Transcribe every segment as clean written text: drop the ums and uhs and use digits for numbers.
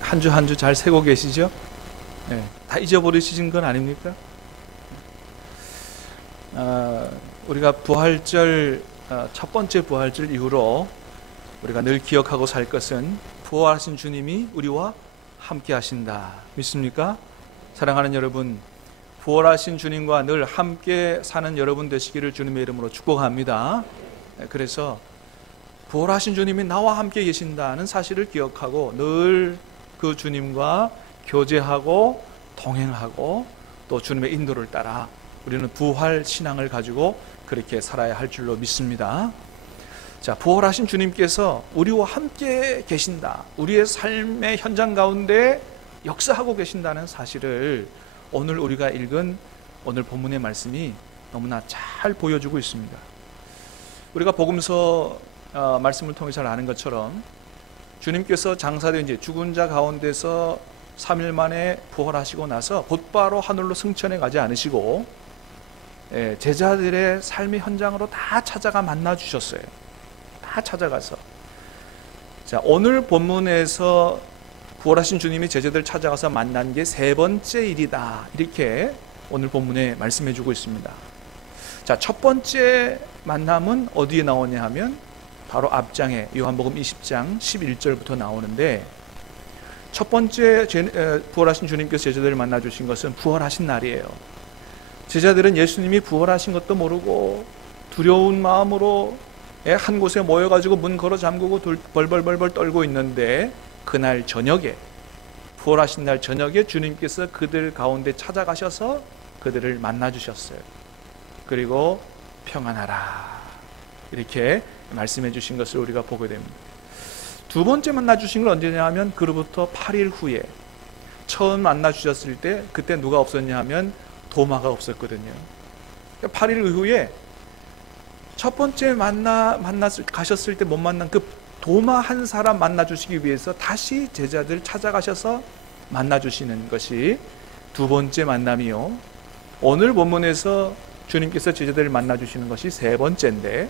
한 주 한 주 잘 세고 계시죠? 네, 다 잊어버리신 건 아닙니까? 우리가 부활절 첫 번째 부활절 이후로 우리가 늘 기억하고 살 것은 부활하신 주님이 우리와 함께 하신다. 믿습니까? 사랑하는 여러분, 부활하신 주님과 늘 함께 사는 여러분 되시기를 주님의 이름으로 축복합니다. 그래서 부활하신 주님이 나와 함께 계신다는 사실을 기억하고 늘 그 주님과 교제하고 동행하고 또 주님의 인도를 따라 우리는 부활 신앙을 가지고 그렇게 살아야 할 줄로 믿습니다. 자, 부활하신 주님께서 우리와 함께 계신다, 우리의 삶의 현장 가운데 역사하고 계신다는 사실을 오늘 우리가 읽은 오늘 본문의 말씀이 너무나 잘 보여주고 있습니다. 우리가 복음서 말씀을 통해 잘 아는 것처럼 주님께서 장사된 이제 죽은 자 가운데서 3일 만에 부활하시고 나서 곧바로 하늘로 승천해 가지 않으시고 제자들의 삶의 현장으로 다 찾아가 만나 주셨어요. 다 찾아가서. 자, 오늘 본문에서 부활하신 주님이 제자들 찾아가서 만난 게 세 번째 일이다, 이렇게 오늘 본문에 말씀해 주고 있습니다. 자, 첫 번째 만남은 어디에 나오냐 하면 바로 앞장에 요한복음 20장 11절부터 나오는데, 첫 번째 부활하신 주님께서 제자들을 만나 주신 것은 부활하신 날이에요. 제자들은 예수님이 부활하신 것도 모르고 두려운 마음으로 한 곳에 모여가지고 문 걸어 잠그고 벌벌벌벌 떨고 있는데, 그날 저녁에, 부활하신 날 저녁에 주님께서 그들 가운데 찾아가셔서 그들을 만나 주셨어요. 그리고 평안하라, 이렇게 말씀해 주신 것을 우리가 보게 됩니다. 두 번째 만나 주신 건 언제냐 하면 그로부터 8일 후에, 처음 만나 주셨을 때 그때 누가 없었냐 하면 도마가 없었거든요. 8일 이후에 첫 번째 가셨을 때 못 만난 그 도마 한 사람 만나 주시기 위해서 다시 제자들 찾아가셔서 만나 주시는 것이 두 번째 만남이요, 오늘 본문에서 주님께서 제자들을 만나 주시는 것이 세 번째인데,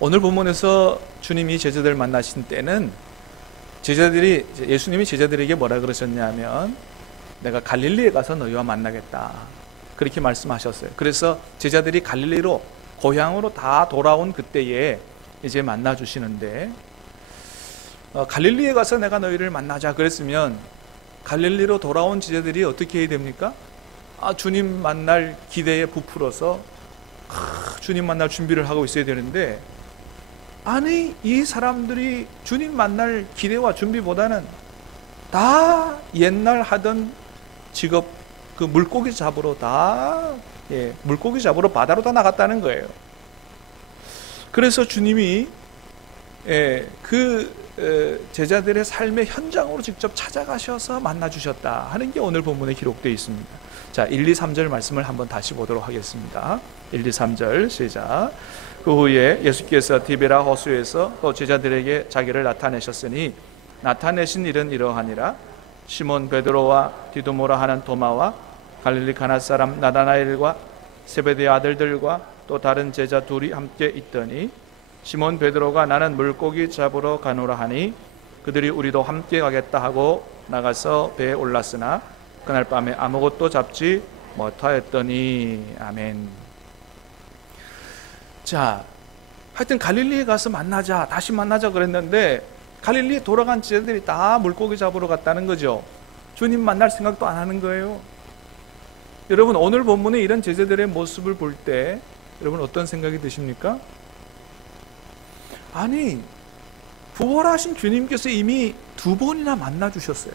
오늘 본문에서 주님이 제자들을 만나신 때는 예수님이 제자들에게 뭐라 그러셨냐면 내가 갈릴리에 가서 너희와 만나겠다, 그렇게 말씀하셨어요. 그래서 제자들이 갈릴리로, 고향으로 다 돌아온 그때에 이제 만나 주시는데, 갈릴리에 가서 내가 너희를 만나자 그랬으면 갈릴리로 돌아온 제자들이 어떻게 해야 됩니까? 주님 만날 기대에 부풀어서 주님 만날 준비를 하고 있어야 되는데, 아니, 이 사람들이 주님 만날 기대와 준비보다는 다 옛날 하던 직업, 그 물고기 잡으러 물고기 잡으러 바다로 다 나갔다는 거예요. 그래서 주님이 제자들의 삶의 현장으로 직접 찾아가셔서 만나 주셨다 하는 게 오늘 본문에 기록되어 있습니다. 자, 1, 2, 3절 말씀을 한번 다시 보도록 하겠습니다. 1, 2, 3절 시작. 그 후에 예수께서 디베라 호수에서 또 제자들에게 자기를 나타내셨으니 나타내신 일은 이러하니라. 시몬 베드로와 디두모라 하는 도마와 갈릴리 가나 사람 나다나엘과 세베대의 아들들과 또 다른 제자 둘이 함께 있더니, 시몬 베드로가 나는 물고기 잡으러 가노라 하니 그들이 우리도 함께 가겠다 하고 나가서 배에 올랐으나 그날 밤에 아무것도 잡지 못하였더니. 아멘. 자, 하여튼 갈릴리에 가서 만나자, 다시 만나자 그랬는데 갈릴리에 돌아간 제자들이 다 물고기 잡으러 갔다는 거죠. 주님 만날 생각도 안 하는 거예요. 여러분, 오늘 본문에 이런 제자들의 모습을 볼 때 여러분 어떤 생각이 드십니까? 아니, 부활하신 주님께서 이미 두 번이나 만나 주셨어요.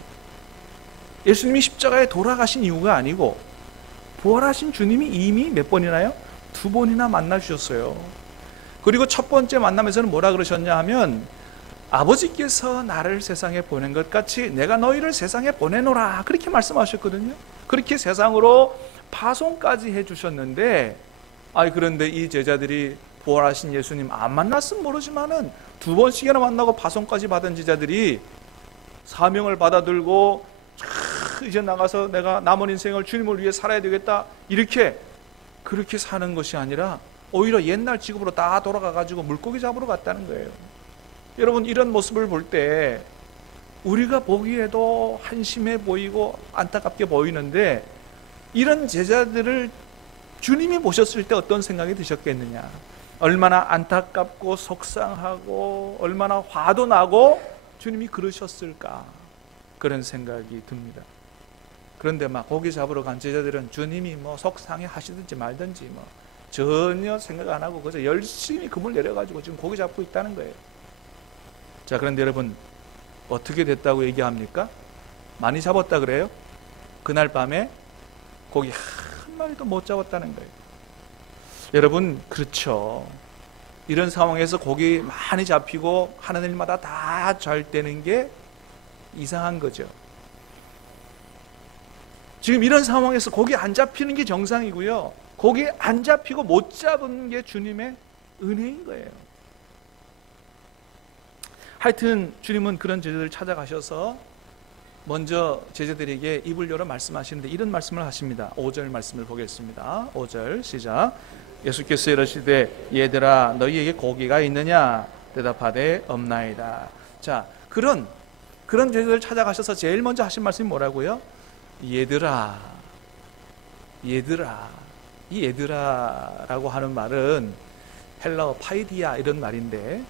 예수님이 십자가에 돌아가신 이유가 아니고 부활하신 주님이 이미 몇 번이나요? 두 번이나 만나 주셨어요. 그리고 첫 번째 만남에서는 뭐라 그러셨냐 하면 아버지께서 나를 세상에 보낸 것 같이 내가 너희를 세상에 보내노라, 그렇게 말씀하셨거든요. 그렇게 세상으로 파송까지 해주셨는데, 그런데 이 제자들이 부활하신 예수님 안 만났으면 모르지만은 두 번씩이나 만나고 파송까지 받은 제자들이 사명을 받아들고 이제 나가서 내가 남은 인생을 주님을 위해 살아야 되겠다, 그렇게 사는 것이 아니라 오히려 옛날 직업으로 다 돌아가가지고 물고기 잡으러 갔다는 거예요. 여러분, 이런 모습을 볼 때 우리가 보기에도 한심해 보이고 안타깝게 보이는데 이런 제자들을 주님이 보셨을 때 어떤 생각이 드셨겠느냐? 얼마나 안타깝고 속상하고 얼마나 화도 나고 주님이 그러셨을까? 그런 생각이 듭니다. 그런데 막 고기 잡으러 간 제자들은 주님이 뭐 속상해 하시든지 말든지 뭐 전혀 생각 안 하고 그저 열심히 그물 내려가지고 지금 고기 잡고 있다는 거예요. 자, 그런데 여러분 어떻게 됐다고 얘기합니까? 많이 잡았다 그래요? 그날 밤에 고기 한 마리도 못 잡았다는 거예요. 여러분, 그렇죠. 이런 상황에서 고기 많이 잡히고 하는 일마다 다 잘 되는 게 이상한 거죠. 지금 이런 상황에서 고기 안 잡히는 게 정상이고요, 고기 안 잡히고 못 잡은 게 주님의 은혜인 거예요. 하여튼 주님은 그런 제자들을 찾아가셔서 먼저 제자들에게 입을 열어 말씀하시는데 이런 말씀을 하십니다. 5절 말씀을 보겠습니다. 5절 시작. 예수께서 이르시되 얘들아 너희에게 고기가 있느냐? 대답하되 없나이다. 자, 그런 제자들을 찾아가셔서 제일 먼저 하신 말씀이 뭐라고요? 얘들아. 이 얘들아라고 하는 말은 헬라어 파이디아 이런 말인데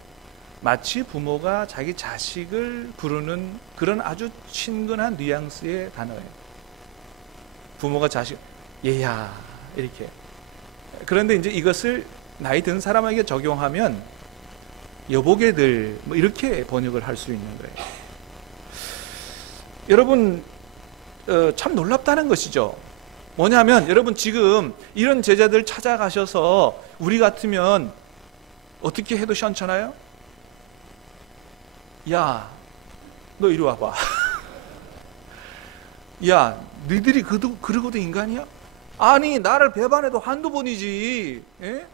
마치 부모가 자기 자식을 부르는 그런 아주 친근한 뉘앙스의 단어예요. 부모가 자식, 얘야 이렇게. 그런데 이제 이것을 나이 든 사람에게 적용하면 여보게들 뭐 이렇게 번역을 할 수 있는 거예요. 여러분 참 놀랍다는 것이죠. 뭐냐면 여러분 지금 이런 제자들 찾아가셔서 우리 같으면 어떻게 해도 시원찮아요? 야, 너 이리 와봐. 야, 너희들이 그러고도 인간이야? 아니, 나를 배반해도 한두 번이지. 예?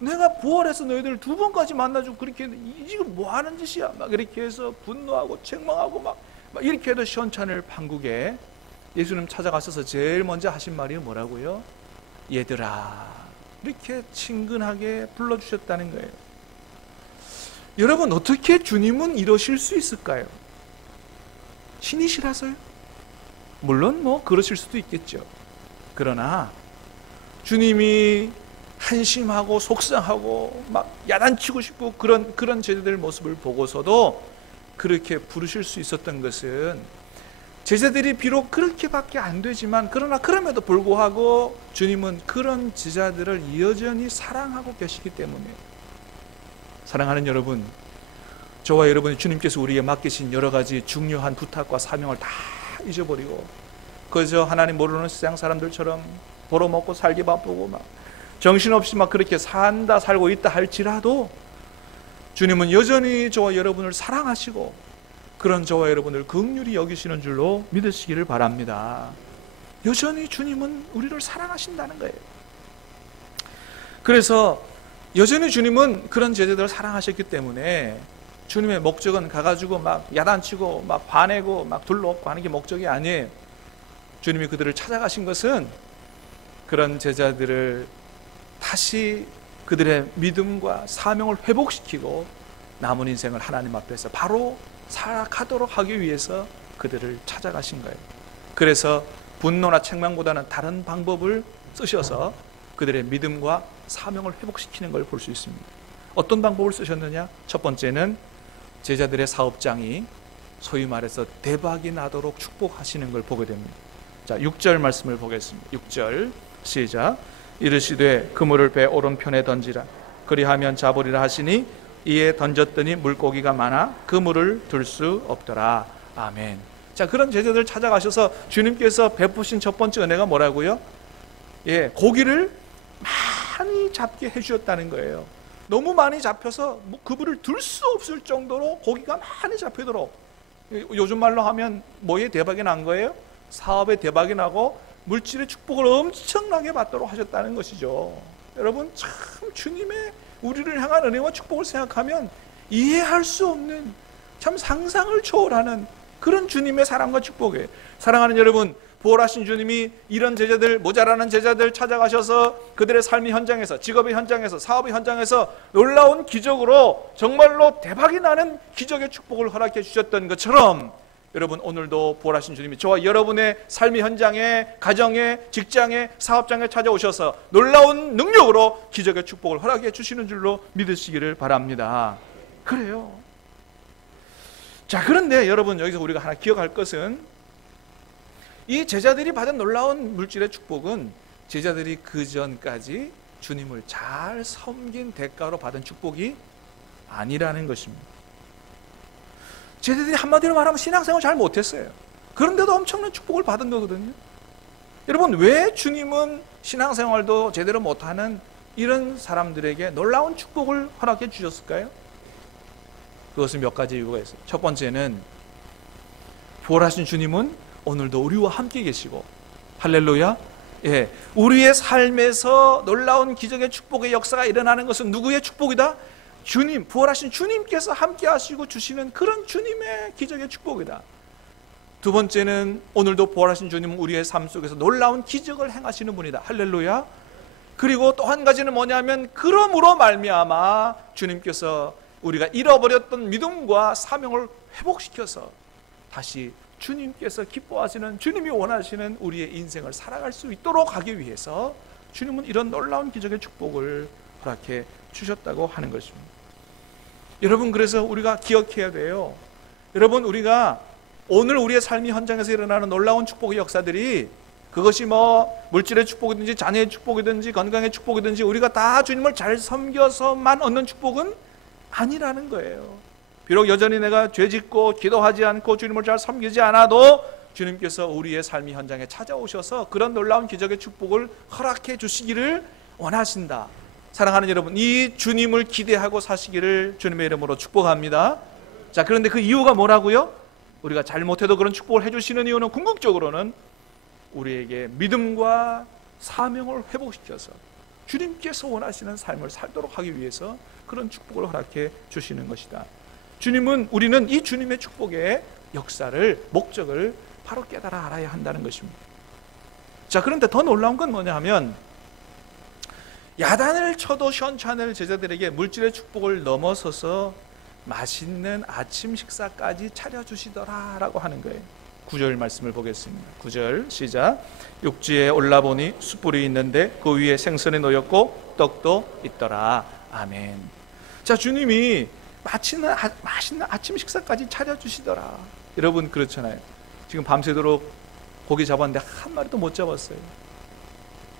내가 부활해서 너희들 2번까지 만나주고 그렇게 했는데 지금 뭐 하는 짓이야? 막 이렇게 해서 분노하고 책망하고 막 이렇게 해도 시원찮을 판국에 예수님 찾아가셔서 제일 먼저 하신 말이 뭐라고요? 얘들아. 이렇게 친근하게 불러주셨다는 거예요. 여러분, 어떻게 주님은 이러실 수 있을까요? 신이시라서요? 물론 뭐 그러실 수도 있겠죠. 그러나 주님이 한심하고 속상하고 막 야단치고 싶고 그런 제자들 모습을 보고서도 그렇게 부르실 수 있었던 것은 제자들이 비록 그렇게밖에 안 되지만 그러나 그럼에도 불구하고 주님은 그런 제자들을 여전히 사랑하고 계시기 때문이에요. 사랑하는 여러분, 저와 여러분이 주님께서 우리에게 맡기신 여러 가지 중요한 부탁과 사명을 다 잊어버리고 그저 하나님 모르는 세상 사람들처럼 벌어먹고 살기 바쁘고 막 정신없이 막 그렇게 살고 있다 할지라도 주님은 여전히 저와 여러분을 사랑하시고 그런 저와 여러분을 긍휼히 여기시는 줄로 믿으시기를 바랍니다. 여전히 주님은 우리를 사랑하신다는 거예요. 그래서 여전히 주님은 그런 제자들을 사랑하셨기 때문에 주님의 목적은 가가지고 막 야단치고 막 화내고 막 둘러엎고 하는 게 목적이 아니에요. 주님이 그들을 찾아가신 것은 그런 제자들을 다시 그들의 믿음과 사명을 회복시키고 남은 인생을 하나님 앞에서 바로 살아가도록 하기 위해서 그들을 찾아가신 거예요. 그래서 분노나 책망보다는 다른 방법을 쓰셔서 그들의 믿음과 사명을 회복시키는 걸 볼 수 있습니다. 어떤 방법을 쓰셨느냐? 첫 번째는 제자들의 사업장이 소위 말해서 대박이 나도록 축복하시는 걸 보게 됩니다. 자, 6절 말씀을 보겠습니다. 6절 시작. 이르시되 그물을 배 오른편에 던지라. 그리하면 잡으리라 하시니 이에 던졌더니 물고기가 많아 그물을 들 수 없더라. 아멘. 자, 그런 제자들 찾아가셔서 주님께서 베푸신 첫 번째 은혜가 뭐라고요? 예, 고기를 많이 잡게 해주셨다는 거예요. 너무 많이 잡혀서 그물을 들 수 없을 정도로 고기가 많이 잡히도록, 요즘 말로 하면 뭐에 대박이 난 거예요? 사업에 대박이 나고 물질의 축복을 엄청나게 받도록 하셨다는 것이죠. 여러분, 참 주님의 우리를 향한 은혜와 축복을 생각하면 이해할 수 없는, 참 상상을 초월하는 그런 주님의 사랑과 축복이에요. 사랑하는 여러분, 부활하신 주님이 이런 제자들, 모자라는 제자들 찾아가셔서 그들의 삶의 현장에서, 직업의 현장에서, 사업의 현장에서 놀라운 기적으로 정말로 대박이 나는 기적의 축복을 허락해 주셨던 것처럼, 여러분 오늘도 부활하신 주님이 저와 여러분의 삶의 현장에, 가정에, 직장에, 사업장에 찾아오셔서 놀라운 능력으로 기적의 축복을 허락해 주시는 줄로 믿으시기를 바랍니다. 그래요. 자, 그런데 여러분 여기서 우리가 하나 기억할 것은, 이 제자들이 받은 놀라운 물질의 축복은 제자들이 그 전까지 주님을 잘 섬긴 대가로 받은 축복이 아니라는 것입니다. 제자들이 한마디로 말하면 신앙생활 잘 못했어요. 그런데도 엄청난 축복을 받은 거거든요. 여러분, 왜 주님은 신앙생활도 제대로 못하는 이런 사람들에게 놀라운 축복을 허락해 주셨을까요? 그것은 몇 가지 이유가 있어요. 첫 번째는, 부활하신 주님은 오늘도 우리와 함께 계시고, 할렐루야, 예, 우리의 삶에서 놀라운 기적의 축복의 역사가 일어나는 것은 누구의 축복이다? 주님, 부활하신 주님께서 함께 하시고 주시는 그런 주님의 기적의 축복이다. 두 번째는, 오늘도 부활하신 주님은 우리의 삶 속에서 놀라운 기적을 행하시는 분이다. 할렐루야. 그리고 또 한 가지는 뭐냐면, 그러므로 말미암아 주님께서 우리가 잃어버렸던 믿음과 사명을 회복시켜서 다시 주님께서 기뻐하시는, 주님이 원하시는 우리의 인생을 살아갈 수 있도록 하기 위해서 주님은 이런 놀라운 기적의 축복을 허락해 주셨다고 하는 것입니다. 여러분, 그래서 우리가 기억해야 돼요. 여러분, 우리가 오늘 우리의 삶의 현장에서 일어나는 놀라운 축복의 역사들이, 그것이 물질의 축복이든지 자녀의 축복이든지 건강의 축복이든지, 우리가 다 주님을 잘 섬겨서만 얻는 축복은 아니라는 거예요. 비록 여전히 내가 죄짓고 기도하지 않고 주님을 잘 섬기지 않아도 주님께서 우리의 삶의 현장에 찾아오셔서 그런 놀라운 기적의 축복을 허락해 주시기를 원하신다. 사랑하는 여러분, 이 주님을 기대하고 사시기를 주님의 이름으로 축복합니다. 자, 그런데 그 이유가 뭐라고요? 우리가 잘못해도 그런 축복을 해주시는 이유는, 궁극적으로는 우리에게 믿음과 사명을 회복시켜서 주님께서 원하시는 삶을 살도록 하기 위해서 그런 축복을 허락해 주시는 것이다. 우리는 이 주님의 축복의 역사를, 목적을 바로 깨달아 알아야 한다는 것입니다. 자, 그런데 더 놀라운 건 뭐냐 하면, 야단을 쳐도 시원찮을 제자들에게 물질의 축복을 넘어서서 맛있는 아침 식사까지 차려주시더라 라고 하는 거예요. 9절 말씀을 보겠습니다. 9절 시작. 육지에 올라보니 숯불이 있는데 그 위에 생선이 놓였고 떡도 있더라. 아멘. 자, 주님이 맛있는 아침 식사까지 차려주시더라. 여러분, 그렇잖아요. 지금 밤새도록 고기 잡았는데 한 마리도 못 잡았어요.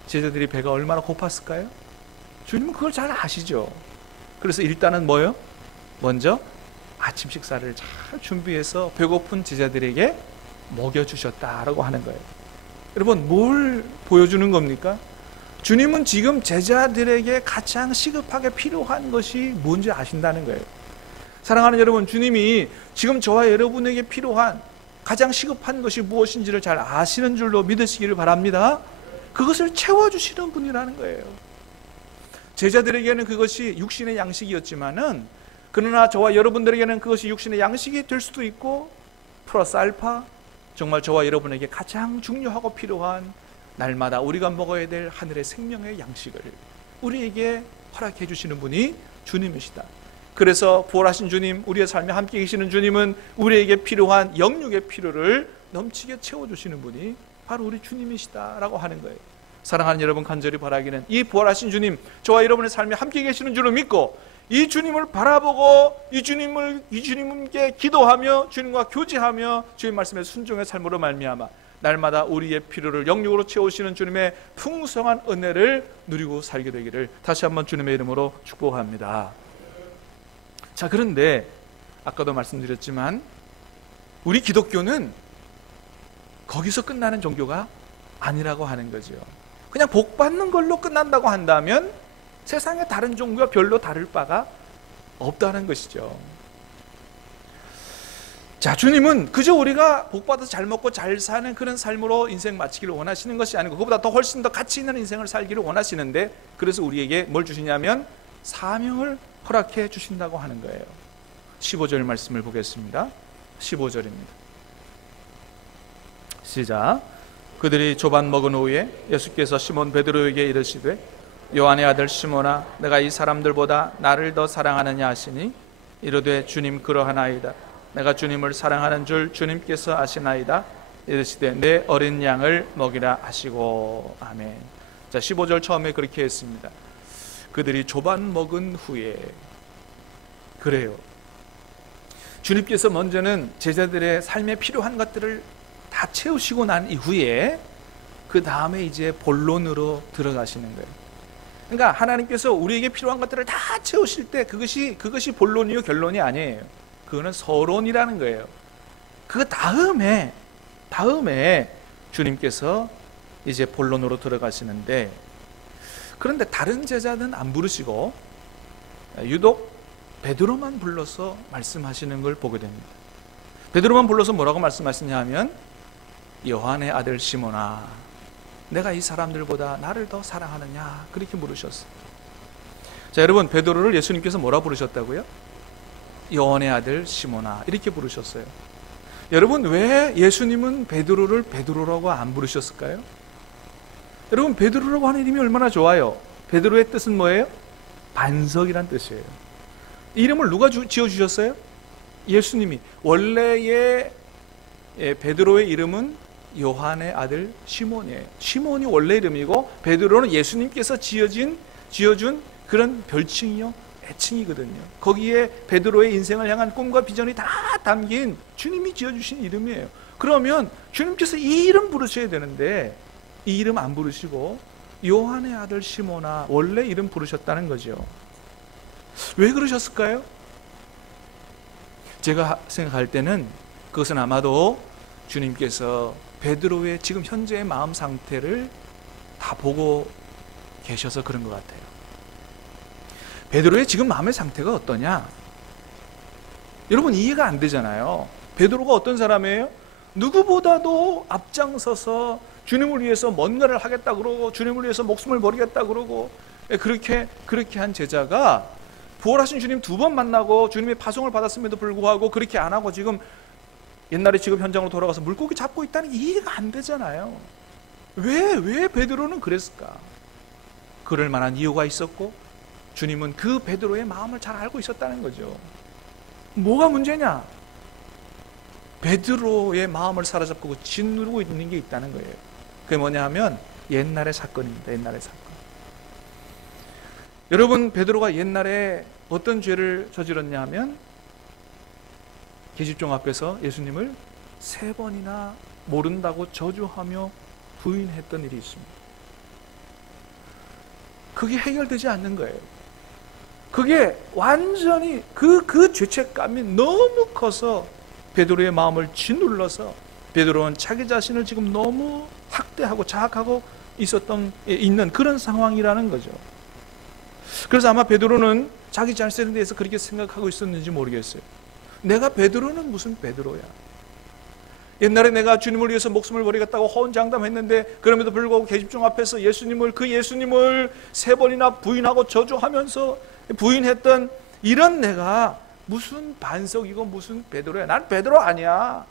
제자들이 배가 얼마나 고팠을까요? 주님은 그걸 잘 아시죠. 그래서 일단은 뭐예요? 먼저 아침 식사를 잘 준비해서 배고픈 제자들에게 먹여주셨다라고 하는 거예요. 여러분, 뭘 보여주는 겁니까? 주님은 지금 제자들에게 가장 시급하게 필요한 것이 뭔지 아신다는 거예요. 사랑하는 여러분, 주님이 지금 저와 여러분에게 필요한 가장 시급한 것이 무엇인지를 잘 아시는 줄로 믿으시기를 바랍니다. 그것을 채워주시는 분이라는 거예요. 제자들에게는 그것이 육신의 양식이었지만은, 그러나 저와 여러분들에게는 그것이 육신의 양식이 될 수도 있고, 플러스 알파, 정말 저와 여러분에게 가장 중요하고 필요한 날마다 우리가 먹어야 될 하늘의 생명의 양식을 우리에게 허락해 주시는 분이 주님이시다. 그래서 부활하신 주님, 우리의 삶에 함께 계시는 주님은 우리에게 필요한 영육의 필요를 넘치게 채워주시는 분이 바로 우리 주님이시다라고 하는 거예요. 사랑하는 여러분, 간절히 바라기는 이 부활하신 주님, 저와 여러분의 삶에 함께 계시는 줄을 믿고 이 주님을 바라보고 이 주님께 기도하며 주님과 교제하며 주님 말씀에 순종의 삶으로 말미암아 날마다 우리의 필요를 영육으로 채우시는 주님의 풍성한 은혜를 누리고 살게 되기를 다시 한번 주님의 이름으로 축복합니다. 자, 그런데 아까도 말씀드렸지만 우리 기독교는 거기서 끝나는 종교가 아니라고 하는 거죠. 그냥 복 받는 걸로 끝난다고 한다면 세상의 다른 종교와 별로 다를 바가 없다는 것이죠. 자, 주님은 그저 우리가 복받아서 잘 먹고 잘 사는 그런 삶으로 인생 마치기를 원하시는 것이 아니고 그보다 더 훨씬 더 가치 있는 인생을 살기를 원하시는데, 그래서 우리에게 뭘 주시냐면 사명을 허락해 주신다고 하는 거예요. 15절 말씀을 보겠습니다. 15절입니다. 시작. 그들이 조반 먹은 후에 예수께서 시몬 베드로에게 이르시되 요한의 아들 시몬아 내가 이 사람들보다 나를 더 사랑하느냐 하시니 이르되 주님 그러하나이다. 내가 주님을 사랑하는 줄 주님께서 아시나이다. 이르시되 내 어린 양을 먹이라 하시고. 아멘. 자, 15절 처음에 그렇게 했습니다. 그들이 조반 먹은 후에. 그래요. 주님께서 먼저는 제자들의 삶에 필요한 것들을 다 채우시고 난 이후에 그 다음에 이제 본론으로 들어가시는 거예요. 그러니까 하나님께서 우리에게 필요한 것들을 다 채우실 때 그것이 본론이요 결론이 아니에요. 그거는 서론이라는 거예요. 그 다음에 주님께서 이제 본론으로 들어가시는데, 그런데 다른 제자는 안 부르시고 유독 베드로만 불러서 말씀하시는 걸 보게 됩니다. 베드로만 불러서 뭐라고 말씀하시냐 하면 요한의 아들 시몬아 내가 이 사람들보다 나를 더 사랑하느냐 그렇게 물으셨어요. 자, 여러분, 베드로를 예수님께서 뭐라 부르셨다고요? 요한의 아들 시몬아 이렇게 부르셨어요. 여러분, 왜 예수님은 베드로를 베드로라고 안 부르셨을까요? 여러분, 베드로라고 하는 이름이 얼마나 좋아요. 베드로의 뜻은 뭐예요? 반석이란 뜻이에요. 이름을 누가 지어주셨어요? 예수님이. 원래의 베드로의 이름은 요한의 아들 시몬이에요. 시몬이 원래 이름이고 베드로는 예수님께서 지어준 그런 별칭이요, 애칭이거든요. 거기에 베드로의 인생을 향한 꿈과 비전이 다 담긴 주님이 지어주신 이름이에요. 그러면 주님께서 이 이름 부르셔야 되는데 이 이름 안 부르시고 요한의 아들 시몬아 원래 이름 부르셨다는 거죠. 왜 그러셨을까요? 제가 생각할 때는 그것은 아마도 주님께서 베드로의 지금 현재의 마음 상태를 다 보고 계셔서 그런 것 같아요. 베드로의 지금 마음의 상태가 어떠냐? 여러분, 이해가 안 되잖아요. 베드로가 어떤 사람이에요? 누구보다도 앞장서서 주님을 위해서 뭔가를 하겠다 그러고 주님을 위해서 목숨을 버리겠다 그러고 그렇게 한 제자가 부활하신 주님 2번 만나고 주님의 파송을 받았음에도 불구하고 그렇게 안 하고 지금 옛날에 지금 현장으로 돌아가서 물고기 잡고 있다는 게 이해가 안 되잖아요. 왜 베드로는 그랬을까? 그럴 만한 이유가 있었고 주님은 그 베드로의 마음을 잘 알고 있었다는 거죠. 뭐가 문제냐? 베드로의 마음을 사로잡고 짓누르고 있는 게 있다는 거예요. 그게 뭐냐 하면 옛날의 사건입니다. 옛날의 사건. 여러분, 베드로가 옛날에 어떤 죄를 저질렀냐 하면 계집종 앞에서 예수님을 3번이나 모른다고 저주하며 부인했던 일이 있습니다. 그게 해결되지 않는 거예요. 그게 완전히 그 죄책감이 너무 커서 베드로의 마음을 짓눌러서 베드로는 자기 자신을 지금 너무 학대하고 자학하고 있는 그런 상황이라는 거죠. 그래서 아마 베드로는 자기 자신에 대해서 그렇게 생각하고 있었는지 모르겠어요. 내가 베드로는 무슨 베드로야? 옛날에 내가 주님을 위해서 목숨을 버리겠다고 호언장담했는데 그럼에도 불구하고 계집종 앞에서 예수님을 3번이나 부인하고 저주하면서 부인했던 이런 내가 무슨 반석이고 무슨 베드로야? 난 베드로 아니야.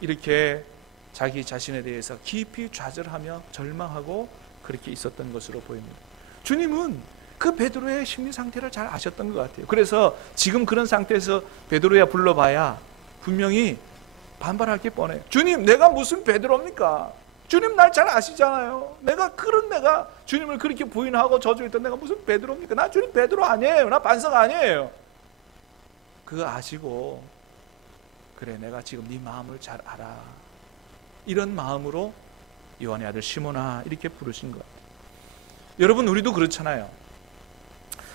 이렇게 자기 자신에 대해서 깊이 좌절하며 절망하고 그렇게 있었던 것으로 보입니다. 주님은 그 베드로의 심리 상태를 잘 아셨던 것 같아요. 그래서 지금 그런 상태에서 베드로야 불러봐야 분명히 반발할 게 뻔해요. 주님, 내가 무슨 베드로입니까? 주님 날 잘 아시잖아요. 내가 주님을 그렇게 부인하고 저주했던 내가 무슨 베드로입니까? 나 주님 베드로 아니에요. 나 반석 아니에요. 그거 아시고 그래, 내가 지금 네 마음을 잘 알아. 이런 마음으로 요한의 아들 시몬아 이렇게 부르신 것 같아요. 여러분, 우리도 그렇잖아요.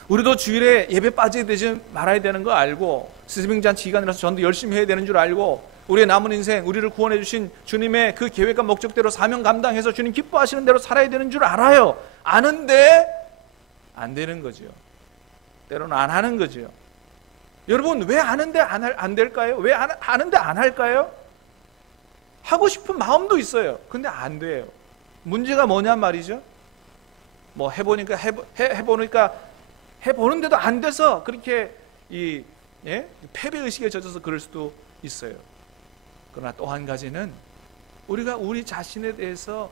우리도 주일에 예배 빠지게 되지 말아야 되는 거 알고 스승잔치 기간이라서 전도 열심히 해야 되는 줄 알고 우리의 남은 인생, 우리를 구원해 주신 주님의 그 계획과 목적대로 사명 감당해서 주님 기뻐하시는 대로 살아야 되는 줄 알아요. 아는데 안 되는 거죠. 때로는 안 하는 거죠. 여러분, 왜 아는데 안 될까요? 왜 아는데 안 할까요? 하고 싶은 마음도 있어요. 근데 안 돼요. 문제가 뭐냐 말이죠. 뭐 해보니까 해보는데도 안 돼서 그렇게 패배의식에 젖어서 그럴 수도 있어요. 그러나 또 한 가지는 우리가 우리 자신에 대해서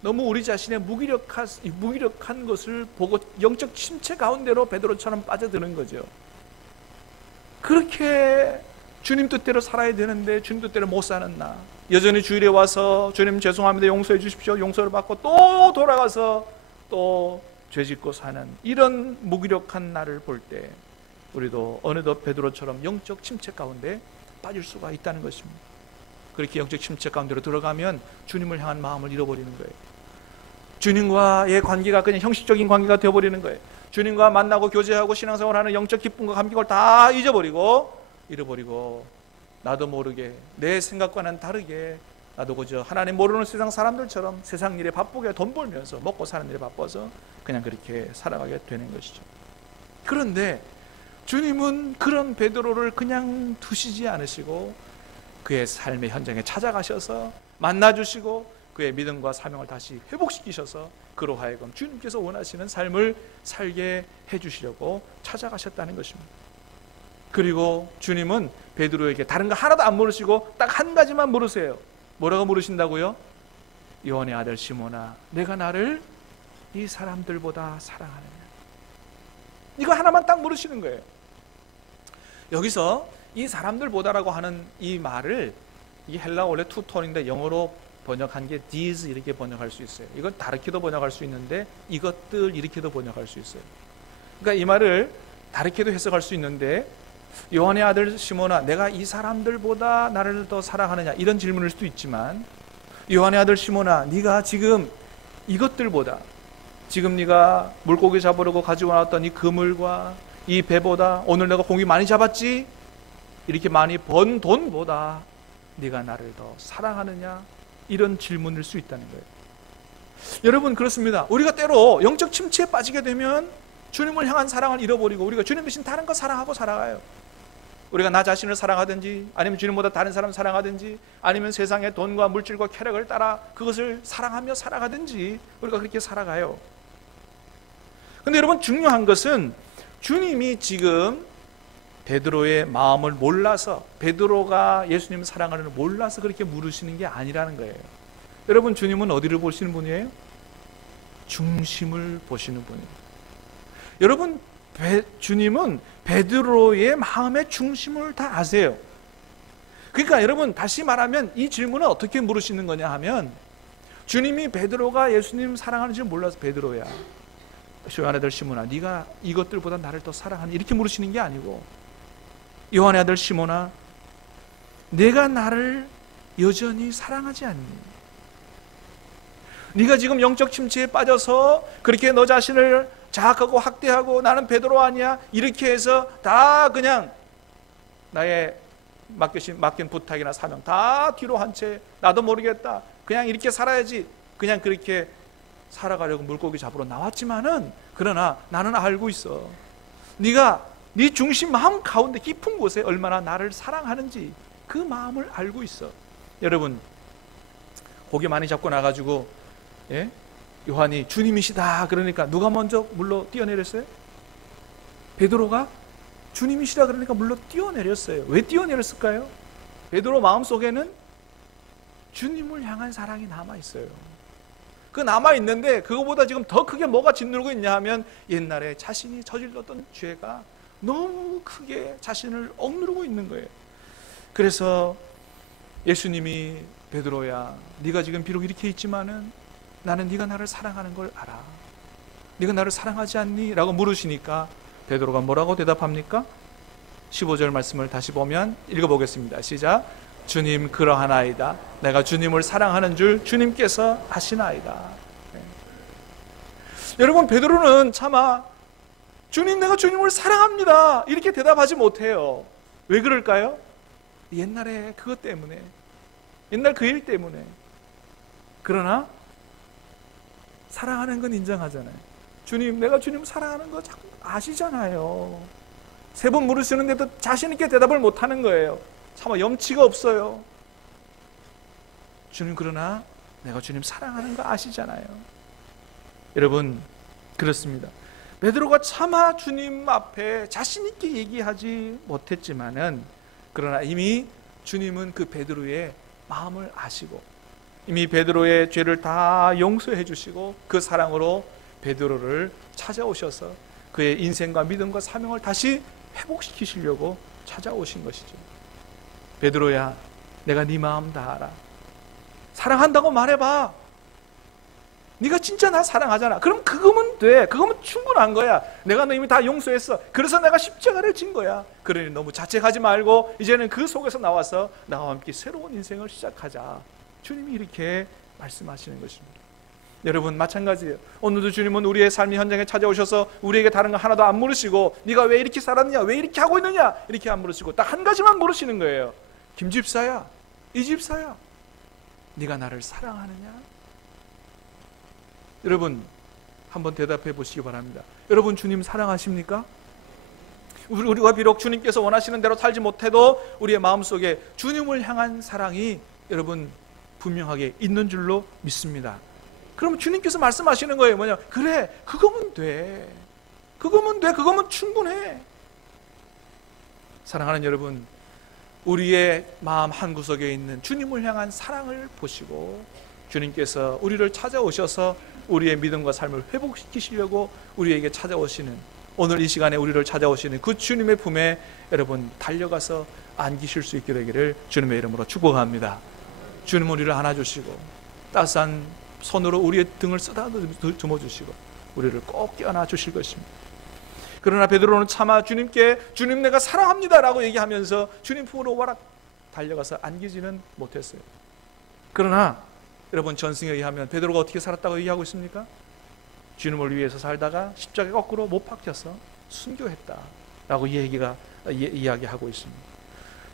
너무 우리 자신의 무기력한 것을 보고 영적 침체 가운데로 베드로처럼 빠져드는 거죠. 그렇게 주님 뜻대로 살아야 되는데 주님 뜻대로 못 사는 나, 여전히 주일에 와서 주님 죄송합니다 용서해 주십시오 용서를 받고 또 돌아가서 또 죄짓고 사는 이런 무기력한 나를 볼 때 우리도 어느덧 베드로처럼 영적 침체 가운데 빠질 수가 있다는 것입니다. 그렇게 영적 침체 가운데로 들어가면 주님을 향한 마음을 잃어버리는 거예요. 주님과의 관계가 그냥 형식적인 관계가 되어버리는 거예요. 주님과 만나고 교제하고 신앙생활하는 영적 기쁨과 감격을 다 잃어버리고 나도 모르게 내 생각과는 다르게 나도 그저 하나님 모르는 세상 사람들처럼 세상 일에 바쁘게 돈 벌면서 먹고 사는 일에 바빠서 그냥 그렇게 살아가게 되는 것이죠. 그런데 주님은 그런 베드로를 그냥 두시지 않으시고 그의 삶의 현장에 찾아가셔서 만나주시고 그의 믿음과 사명을 다시 회복시키셔서 그로 하여금 주님께서 원하시는 삶을 살게 해주시려고 찾아가셨다는 것입니다. 그리고 주님은 베드로에게 다른 거 하나도 안 물으시고 딱 한 가지만 물으세요. 뭐라고 물으신다고요? 요한의 아들 시몬아, 내가 나를 이 사람들보다 사랑하느냐? 이거 하나만 딱 물으시는 거예요. 여기서 이 사람들보다라고 하는 이 말을, 이 헬라어 원래 투톤인데 영어로 번역한 게 these 이렇게 번역할 수 있어요. 이건 다르게도 번역할 수 있는데 이것들 이렇게도 번역할 수 있어요. 그러니까 이 말을 다르게도 해석할 수 있는데 요한의 아들 시몬아, 내가 이 사람들보다 나를 더 사랑하느냐, 이런 질문일 수도 있지만, 요한의 아들 시몬아, 네가 지금 이것들보다, 지금 네가 물고기 잡으려고 가지고 나왔던 이 그물과 이 배보다, 오늘 내가 고기 많이 잡았지? 이렇게 많이 번 돈보다 네가 나를 더 사랑하느냐? 이런 질문일 수 있다는 거예요. 여러분, 그렇습니다. 우리가 때로 영적 침체에 빠지게 되면 주님을 향한 사랑을 잃어버리고 우리가 주님 대신 다른 거 사랑하고 살아가요. 우리가 나 자신을 사랑하든지, 아니면 주님보다 다른 사람을 사랑하든지, 아니면 세상의 돈과 물질과 쾌락을 따라 그것을 사랑하며 살아가든지 우리가 그렇게 살아가요. 근데 여러분, 중요한 것은 주님이 지금 베드로의 마음을 몰라서, 베드로가 예수님을 사랑하는 몰라서 그렇게 물으시는 게 아니라는 거예요. 여러분, 주님은 어디를 보시는 분이에요? 중심을 보시는 분이에요. 여러분, 주님은 베드로의 마음의 중심을 다 아세요. 그러니까 여러분, 다시 말하면 이 질문을 어떻게 물으시는 거냐 하면, 주님이 베드로가 예수님 사랑하는지 몰라서 베드로야, 요한의 아들 시몬아, 네가 이것들보다 나를 더 사랑하니, 이렇게 물으시는 게 아니고, 요한의 아들 시몬아, 내가 나를 여전히 사랑하지 않니? 네가 지금 영적 침체에 빠져서 그렇게 너 자신을 자학하고 학대하고 나는 베드로 아니야, 이렇게 해서 다 그냥 나의 맡긴 부탁이나 사명 다 뒤로 한 채 나도 모르겠다, 그냥 이렇게 살아야지, 그냥 그렇게 살아가려고 물고기 잡으러 나왔지만은, 그러나 나는 알고 있어, 네가 네 중심 마음 가운데 깊은 곳에 얼마나 나를 사랑하는지 그 마음을 알고 있어. 여러분, 고기 많이 잡고 나가지고 요한이 주님이시다 그러니까 누가 먼저 물로 뛰어내렸어요? 베드로가 주님이시다 그러니까 물로 뛰어내렸어요. 왜 뛰어내렸을까요? 베드로 마음속에는 주님을 향한 사랑이 남아있어요. 그 남아있는데 그거보다 지금 더 크게 뭐가 짓누르고 있냐 하면, 옛날에 자신이 저질렀던 죄가 너무 크게 자신을 억누르고 있는 거예요. 그래서 예수님이 베드로야, 네가 지금 비록 이렇게 있지만은 나는 네가 나를 사랑하는 걸 알아. 네가 나를 사랑하지 않니? 라고 물으시니까 베드로가 뭐라고 대답합니까? 15절 말씀을 다시 보면 읽어보겠습니다. 시작. 주님, 그러하나이다. 내가 주님을 사랑하는 줄 주님께서 아시나이다. 네. 여러분, 베드로는 차마 주님, 내가 주님을 사랑합니다, 이렇게 대답하지 못해요. 왜 그럴까요? 옛날에 그것 때문에, 옛날 그 일 때문에. 그러나 사랑하는 건 인정하잖아요. 주님, 내가 주님 사랑하는 거 아시잖아요. 3번 물으시는데도 자신 있게 대답을 못하는 거예요. 차마 염치가 없어요. 주님, 그러나 내가 주님 사랑하는 거 아시잖아요. 여러분, 그렇습니다. 베드로가 차마 주님 앞에 자신 있게 얘기하지 못했지만은, 그러나 이미 주님은 그 베드로의 마음을 아시고 이미 베드로의 죄를 다 용서해 주시고 그 사랑으로 베드로를 찾아오셔서 그의 인생과 믿음과 사명을 다시 회복시키시려고 찾아오신 것이죠. 베드로야, 내가 네 마음 다 알아. 사랑한다고 말해봐. 네가 진짜 나 사랑하잖아. 그럼 그거면 돼. 그거면 충분한 거야. 내가 너 이미 다 용서했어. 그래서 내가 십자가를 진 거야. 그러니 너무 자책하지 말고 이제는 그 속에서 나와서 나와 함께 새로운 인생을 시작하자. 주님이 이렇게 말씀하시는 것입니다. 여러분, 마찬가지예요. 오늘도 주님은 우리의 삶의 현장에 찾아오셔서 우리에게 다른 거 하나도 안 물으시고 네가 왜 이렇게 살았느냐, 왜 이렇게 하고 있느냐 이렇게 안 물으시고 딱 한 가지만 물으시는 거예요. 김 집사야, 이 집사야, 네가 나를 사랑하느냐? 여러분, 한번 대답해 보시기 바랍니다. 여러분, 주님 사랑하십니까? 우리가 비록 주님께서 원하시는 대로 살지 못해도 우리의 마음속에 주님을 향한 사랑이 여러분 분명하게 있는 줄로 믿습니다. 그럼 주님께서 말씀하시는 거예요. 뭐냐? 그래, 그거면 돼. 그거면 돼. 그거면 충분해. 사랑하는 여러분, 우리의 마음 한구석에 있는 주님을 향한 사랑을 보시고 주님께서 우리를 찾아오셔서 우리의 믿음과 삶을 회복시키시려고 우리에게 찾아오시는, 오늘 이 시간에 우리를 찾아오시는 그 주님의 품에 여러분 달려가서 안기실 수 있게 되기를 주님의 이름으로 축복합니다. 주님은 우리를 안아주시고 따스한 손으로 우리의 등을 쓰다듬어 주시고 우리를 꼭 껴안아 주실 것입니다. 그러나 베드로는 차마 주님께 주님 내가 사랑합니다 라고 얘기하면서 주님 품으로 와락 달려가서 안기지는 못했어요. 그러나 여러분, 전승에 의하면 베드로가 어떻게 살았다고 얘기하고 있습니까? 주님을 위해서 살다가 십자가에 거꾸로 못 박혀서 순교했다라고 이야기하고 있습니다.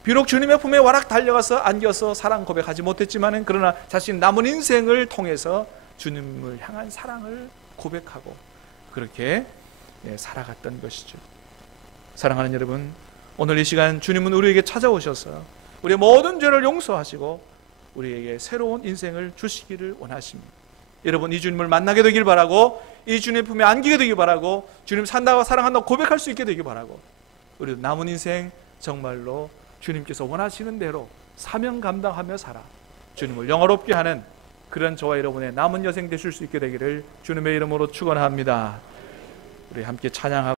비록 주님의 품에 와락 달려가서 안겨서 사랑 고백하지 못했지만은 그러나 자신 남은 인생을 통해서 주님을 향한 사랑을 고백하고 그렇게 살아갔던 것이죠. 사랑하는 여러분, 오늘 이 시간 주님은 우리에게 찾아오셔서 우리의 모든 죄를 용서하시고 우리에게 새로운 인생을 주시기를 원하십니다. 여러분, 이 주님을 만나게 되길 바라고 이 주님 품에 안기게 되길 바라고 주님 산다고 사랑한다고 고백할 수 있게 되길 바라고 우리도 남은 인생 정말로 주님께서 원하시는 대로 사명 감당하며 살아 주님을 영화롭게 하는 그런 저와 여러분의 남은 여생 되실 수 있게 되기를 주님의 이름으로 축원합니다. 우리 함께 찬양하고